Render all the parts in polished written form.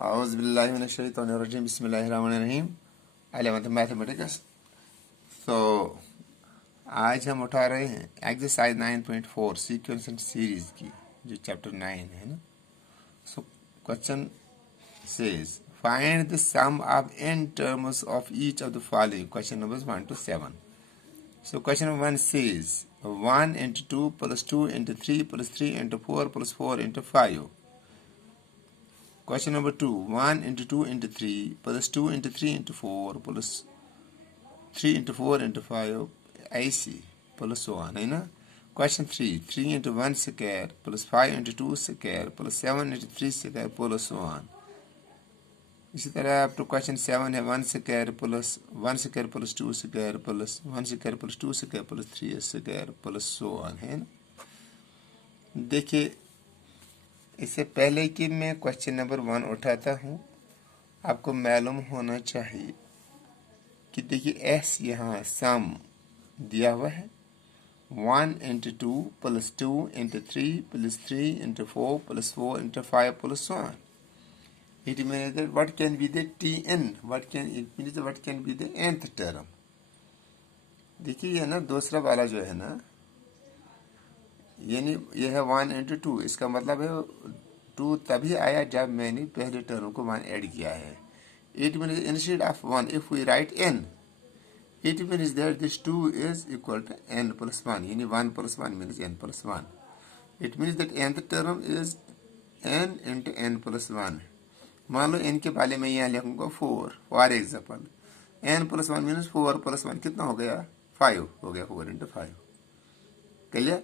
औज़ुबिल्लाहि बिस्मिल्लाहिर्रहमानिर्रहीम। 11th mathematics. तो आज हम उठा रहे हैं एक्सरसाइज 9.4 सीक्वेंस एंड सीरीज की, जो चैप्टर 9 है ना। So question says find the sum of n terms of each of the following, question numbers 1 to 7. So question number 1 says 1 into 2 plus 2 into 3 plus 3 into 4 plus 4 into 5. Question number 2, 1 into 2 into 3 plus 2 into 3 into 4 plus 3 into 4 into 5 ऐसे plus so on है ना. Question 3, 3 into 1 square plus 5 into 2 square plus 7 into 3 square plus so on. इसी तरह up to question 7 है 1 square plus 2 square plus 1 square plus 2 square plus 3 square plus so on है ना. देखिए, इससे पहले कि मैं क्वेश्चन नंबर 1 उठाता हूँ, आपको मालूम होना चाहिए कि देखिए एस यहाँ सम दिया हुआ है 1 into 2 plus 2 into 3 plus 3 into 4 plus 4 into 5 plus so on. It means that what can be the Tn? What can be the nth term? देखिए ये ना दूसरा वाला जो है ना, यानी यह है 1 into 2, इसका मतलब है 2 तभी आया जब मैंने पहले टर्म को 1 ऐड किया है. It means instead of 1, if we write n, it means that this 2 is equal to n plus 1, यानी 1 plus 1 means n plus 1. It means that nth term is n into n plus 1. मान लो n के पहले मैं यहाँ लिखूंगा 4 for example. n plus 1 means 4 plus 1 कितना हो गया? 5 हो गया. 4 into 5. क्लियर?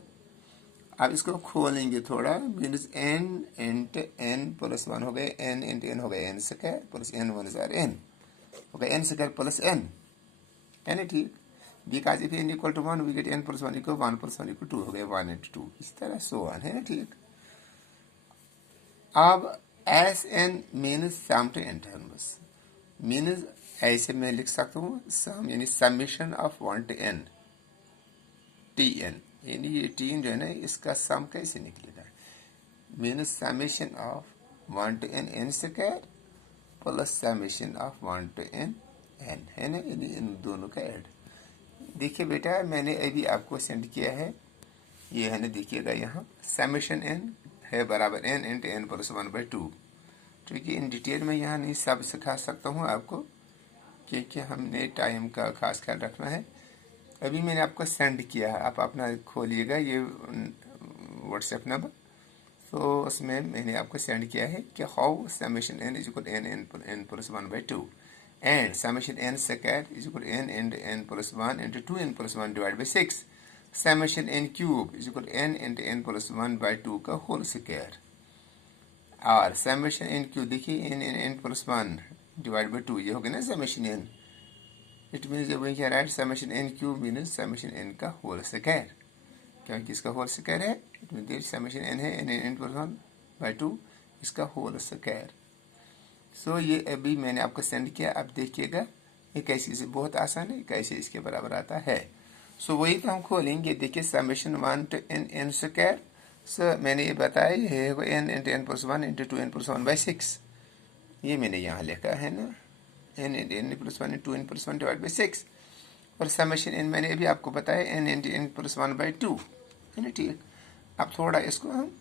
अब इसको खोलेंगे थोड़ा, means n into n plus 1 हो गए, n into n हो गए n square plus n 1 is n हो गया n स्क्वायर प्लस n है ना. ठीक, because if n equal to 1 we get n plus 1 equal 1 plus 1 equal 2 हो गया 1 into 2. इस तरह सो ऑन है ना. ठीक, अब S N means sum to n terms, means ऐसे मैं लिख सकता हूँ सम यानी summation of 1 to n tn, यानी ये टीन जो है ना, इसका सम कैसे निकलेगा? Means summation of 1 to n n square plus summation of 1 to n n है ना, यानी इन दोनों का ऐड. देखिए बेटा, मैंने अभी आपको सेंड किया है, ये है ना, देखिएगा यहाँ समेशन n है बराबर n इंटू n प्लस 1/2. क्योंकि इन डिटेल में यहाँ नहीं सब सिखा सकता हूँ आपको, क्योंकि हमने टाइम का खास ख्याल रखना है. अभी मैंने आपको सेंड किया है, आप अपना खोलिएगा ये व्हाट्सएप नंबर, तो उसमें मैंने आपको सेंड किया है कि how summation n is equal n plus 1/2 and summation n square is equal n into n plus 1 into 2n plus 1 divide by 6. Summation n cube is equal n into n plus 1/2 का whole square. और summation n cube देखिए n plus 1 divide by 2, ये हो गया ना summation n. It means जब वही right summation n cube means summation n का होल स्क्वायर, क्योंकि इसका होल स्क्वायर है. इट मीन्स समेशन n है n प्लस 1/2 इसका होल स्क्वायर. सो ये अभी मैंने आपको सेंड किया, आप देखिएगा ये कैसे, इसे बहुत आसान है, कैसे इसके बराबर आता है. सो वही तो हम खोलेंगे. देखिए समेशन 1 to n स्क्वायर, सो मैंने ये बताया ये n into n plus 1 into 2n plus 1/6, ये मैंने यहाँ लिखा है ना, n into n plus 1 into n plus 1 divide by 6. और समेशन n मैंने अभी आपको बताया n इंटू n प्लस 1/2 है ना. ठीक, अब थोड़ा इसको हम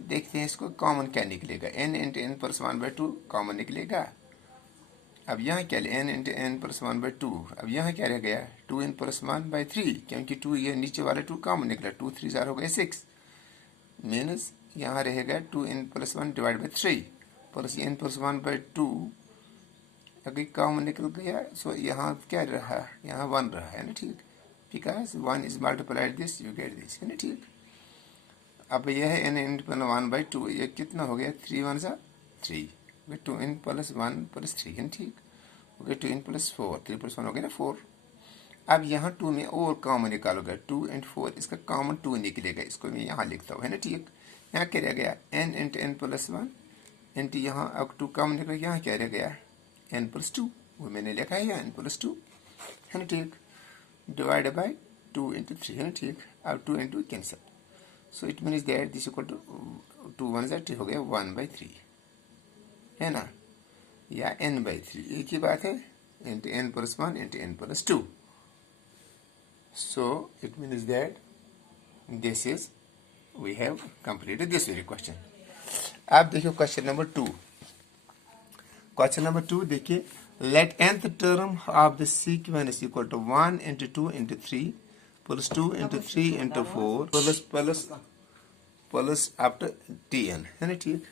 देखते हैं, इसको कॉमन क्या निकलेगा. n into n plus 1/2 common निकलेगा. अब यहाँ क्या n इंटू n प्लस 1/2, अब यहाँ क्या रह गया 2n प्लस 1/3, क्योंकि 2 ये नीचे वाला 2 कॉमन निकला, 2 3 4 हो गए 6, मीन्स यहाँ रहेगा 2n plus 1 divide by 3 plus n plus 1/2 अगर कॉमन निकल गया. सो यहाँ क्या रहा, यहाँ 1 रहा है ना. ठीक, because 1 is multiplied this you get this है ना. ठीक, अब यह है n इंटू 1/2, ये कितना हो गया 3 1 सा 3, 2n प्लस 1 प्लस 3 है. ठीक, हो गया 2n प्लस 4, 3 प्लस 1 हो गया ना 4. अब यहाँ 2 में और कॉमन निकालोगे 2 and 4, इसका कॉमन 2 निकलेगा, इसको मैं यहाँ लिखता हूँ है ना. ठीक, यहाँ क्या रह गया n into n plus 1 into यहाँ अब 2 कॉमन निकल, यहाँ क्या रह गया n प्लस 2, वो मैंने लिखा है यहाँ n प्लस 2 है ना. ठीक, डिवाइड बाई 2 इंटू 3 है ना. ठीक, अब 2 into cancel, so it means that this equal to 2 1 हो गया 1/3 है ना. या n/3 एक ही बात है, into n plus 1 into n plus 2. So it means that this is we have completed this very question. अब देखिए क्वेश्चन नंबर 2. क्वेश्चन नंबर 2 देखिए, let nth term of the sequence equal to 1 into 2 into 3 plus 2 into 3 into 4 plus up to tn, है ना? ठीक.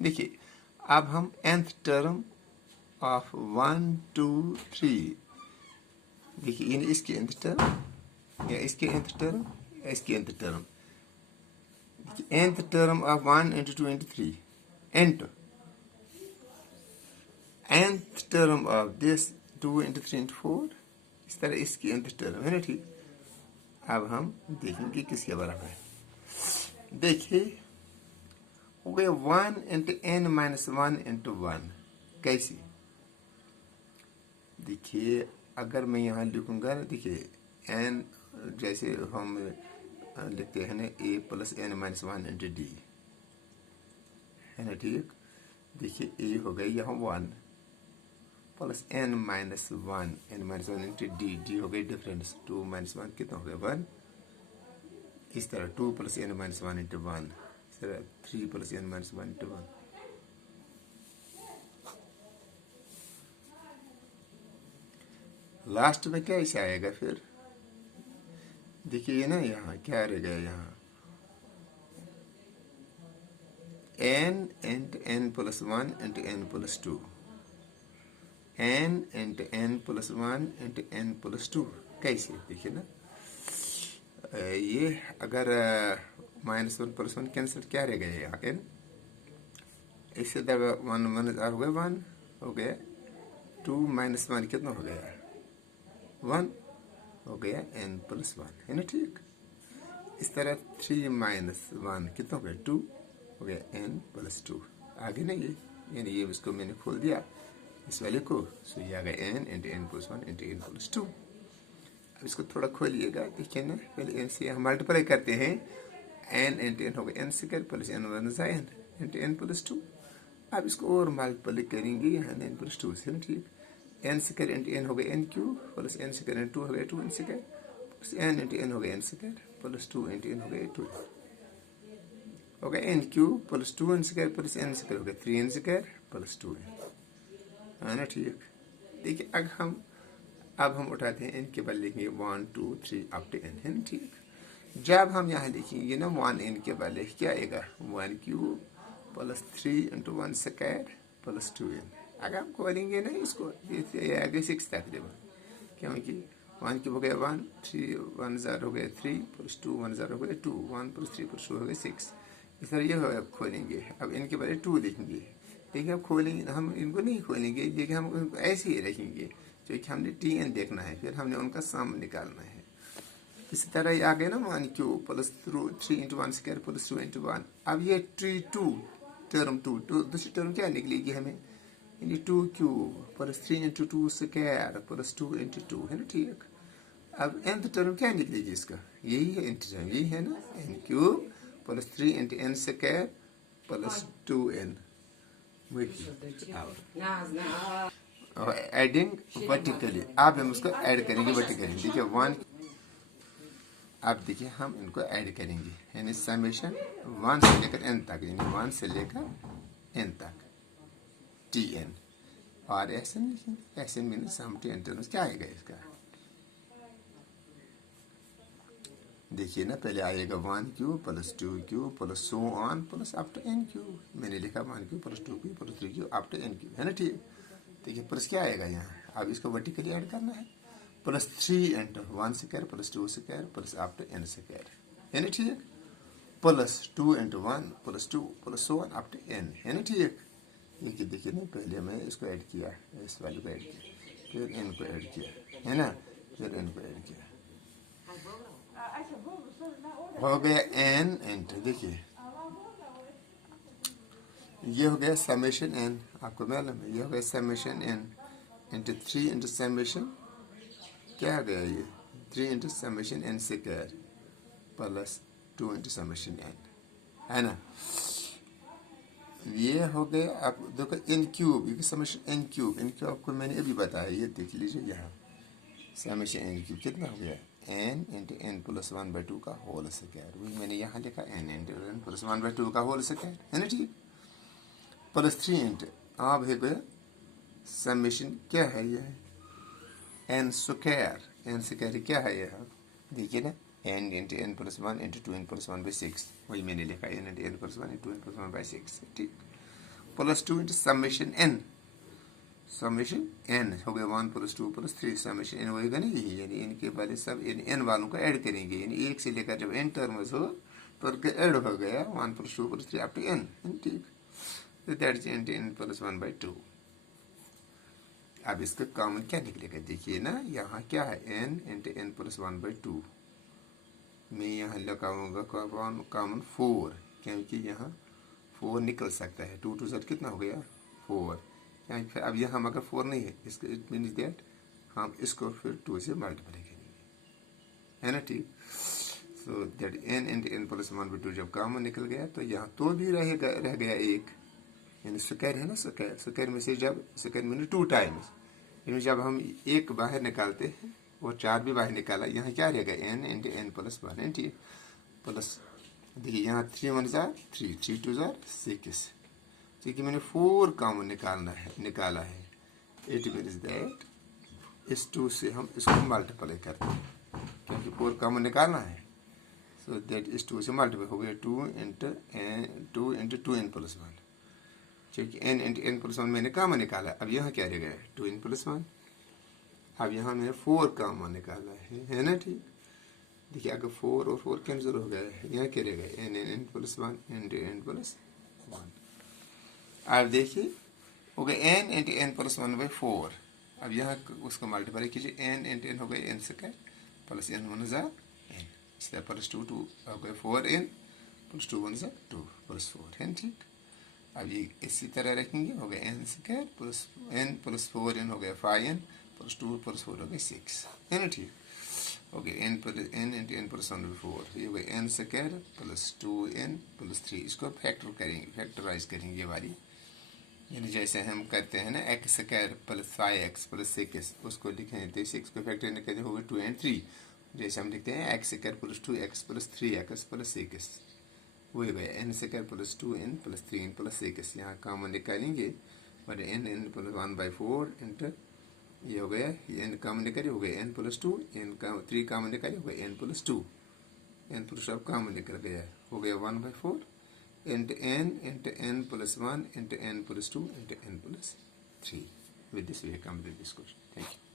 देखिए अब हम nth term of 1 2 3, देखिए इन इसके nth term या इसके nth term या इसके nth term, देखिए nth term of 1 into 2 into 3 into nth term of this 2 into 3 into 4, इस तरह इसकी nth term है ना? ठीक. अब हम देखेंगे किसके बराबर है. देखिए हो गया 1 into n minus 1 into 1. कैसे? देखिए अगर मैं यहाँ लिखूंगा, देखिए n जैसे हम लिखते हैं ना a plus n minus 1 into d, है ना? ठीक. देखिए a हो गई यहाँ 1 plus n minus 1 into d हो गई डिफरेंस 2 minus 1 कितना हो गया 1. इस तरह 2 plus n minus 1 into 1, इस तरह 3 plus n minus 1 into 1. Last में क्या ऐसे आएगा फिर? देखिए ना यहाँ क्या रह गया, यहाँ n into n plus 1 into n plus 2, n into n plus 1 into n plus 2. कैसे? देखिए ना ये अगर -1 + 1 कैंसिल, क्या रह गया यहाँ n, इससे 1 1 हो गया 1 हो गया 2 - 1 कितना हो गया 1 हो गया n plus 1, है ना? ठीक. इस तरह 3 - 1 कितना हो गया 2 हो गया n plus 2. आगे ना ये, यानी ये उसको मैंने खोल दिया इस वाले को, सो ये आ गया n into n plus 1 into n plus 2. अब इसको थोड़ा खोलिएगा, देखिए ना पहले n से हम मल्टीप्लाई करते हैं, n into n हो गया n square plus n 1 n into n plus 2. अब इसको और मल्टीप्लाई करेंगे यहाँ n plus 2 से ना. ठीक. n स्क्वायर इंटू n हो गया n cube plus n square into 2 हो गया 2n square plus n into n हो गया n square plus 2 into n हो गया 2 हो गया n cube plus 2n square plus n square हो गया 3n स्क्वायर प्लस 2n, है ना? ठीक. देखिए अब हम उठाते हैं n के बाद लिखेंगे 1 2 3 अप टू n, है ना? ठीक. जब हम यहाँ लिखेंगे ना 1 n के बाद लिख क्या आएगा 1 cube plus 3 into 1 square plus 2n. अगर हम खोलेंगे ना इसको, आगे 6 तक देगा, क्योंकि 1 क्यूब हो गया 1 3 1 0 हो गया 3 प्लस 2 1 0 हो गया 2 1 प्लस 3 प्लस 2 हो गया 6. इस तरह ये हो गया. खोलेंगे अब इनके बारे 2 देखेंगे. देखिए अब खोलेंगे, हम इनको नहीं खोलेंगे, देखिए हम ऐसे ही रखेंगे क्योंकि हमने tn देखना है, फिर हमने उनका सम निकालना है. इसी तरह ये आ गया ना 1 cube plus 3 into 1 square plus 2 into 1. अब ये 2 टर्म 2 दूसरी टर्म क्या निकलेगी हमें, यानी 2 cube plus 3 into 2 square plus 2 into 2, है ना? ठीक. अब nth टर्म क्या निकलेगी इसका, यही है nth टर्म, यही है ना n cube plus 3 into n square plus 2n. Adding vertically, अब हम उसको ऐड करेंगे वर्टिकली. देखिए 1, अब देखिए हम इनको ऐड करेंगे, यानी समेशन 1 से लेकर n तक, यानी 1 से लेकर n तक tn. और ऐसे नहीं, ऐसे mean sum to n terms क्या आएगा इसका, देखिए ना पहले आएगा 1 cube plus 2 cube plus so on plus up to n cube. मैंने लिखा 1 cube plus 2 cube plus 3 cube up to n cube, है ना? ठीक. देखिए प्लस क्या आएगा यहाँ, अब इसको वर्टिकली ऐड करना है, plus 3 into 1 square plus 2 square plus up to n square, है ना? ठीक. Plus 2 into 1 plus 2 plus so on up to n, है ना? ठीक. ये देखिए ना पहले मैं इसको ऐड किया, इस वाले को ऐड किया, फिर n को ऐड किया, है ना? फिर n को ऐड किया, हो गया n इंटू, देखिए ये हो गया समेशन n, आपको मालूम है ये हो गया summation n into 3 into summation क्या हो गया, ये 3 into summation n square plus 2 into summation n, है ना? ये हो गए। अब देखो n क्यूब, ये समेशन n क्यूब, आपको मैंने अभी बताया, ये देख लीजिए यहाँ समेशन n क्यूब कितना हो गया, n इंटू n प्लस 1/2 का होल स्क्वायर, वही मैंने यहाँ लिखा n इंटू n प्लस 1/2 का होल स्क्वायर, है ना ठीक, प्लस 3 इंटू अब है गया समेशन क्या है, ये है n स्क्वायर क्या है ये, देखिए ना n into n plus 1 into 2n plus 1/6, वही मैंने लिखा n into n plus 1 into 2n plus 1/6, ठीक, प्लस 2 इंटू समेशन n हो गया 1 प्लस 2 प्लस 3, समेशन n होगा ना यही, यानी इनके वाले सब n वालों को ऐड करेंगे, यानी एक से लेकर जब n टर्म्स हो तो ऐड हो गया 1 plus 2 plus 3 up to n, ठीक, तो दैट इज n प्लस 1/2। अब इसका कॉमन क्या निकलेगा, देखिए ना यहाँ क्या है n इंटू n प्लस 1/2, मैं यहाँ लगाऊंगा कॉमन 4, क्योंकि यहाँ 4 निकल सकता है, 2 2 कितना हो गया 4, अब यहाँ अगर 4 नहीं है, इसका इट मीन्स दैट हम इसको फिर 2 से मल्टीप्लाई करेंगे, है ना ठीक, so that n into n plus 1/2 जब कॉमन निकल गया तो यहाँ तो भी रह गया एक, यानी स्क्वायर है ना, स्क्वायर में से जब स्क्वायर में 2 टाइम्स, यानी जब हम एक बाहर निकालते हैं और 4 भी बाहर निकाला, यहाँ क्या रहेगा n इंटू n प्लस 1, है ठीक, प्लस देखिए यहाँ 3 1 3 3 2 6, क्योंकि मैंने 4 कॉमन निकाला है, इट मीन्स दैट इस 2 से हम इसको मल्टीप्लाई करते हैं, क्योंकि 4 कॉमन निकालना है, सो दैट इस 2 से मल्टीप्लाई हो गया 2 इंटू 2n प्लस 1, क्योंकि n इंटू n प्लस 1 मैंने कॉमन निकाला, अब यहाँ क्या रह गया 2n प्लस 1, अब यहाँ मैंने 4 कॉमन निकाला है ना ठीक, देखिए अगर 4 और 4 कैंसिल हो गया है, यहाँ क्या रह गया n plus 1 into n plus 1, अब देखिए हो गया n इंटू n प्लस 1/4, अब यहाँ उसको मल्टीप्लाई कीजिए, n इंटू n हो गया n square plus n 1 n, इसलिए प्लस 2 हो गया 4n प्लस 2 1 2 प्लस 4 है ठीक, अब ये इसी तरह रखेंगे, हो गया n square plus n plus 4n हो गया 5n प्लस 2 प्लस 4 हो गया 6, है ना ठीक, हो गया n इंटू n प्लस 1/4, ये हो गया n square plus 2n plus 3, इसको फैक्टराइज करेंगे ये वाली, यानी जैसे हम करते हैं ना x square plus 5x plus 6, उसको लिखें तो 6 को फैक्टर निकलते होगा 2 and 3, जैसे हम लिखते हैं x square plus 2x plus 3x plus 6, वो हो गया n square plus 2n plus 3n plus 6, यहाँ कॉमन निकालेंगे और n प्लस 1/4 इंटू ये हो गया, n कॉमन निकाले हो गया n प्लस 2, n 3 कॉमन निकाले हो गया n plus 2, n plus 2 common निकल गया, हो गया 1/4 into n plus 1 into n plus 2 into n plus 3. With this we have completed this question. Thank you.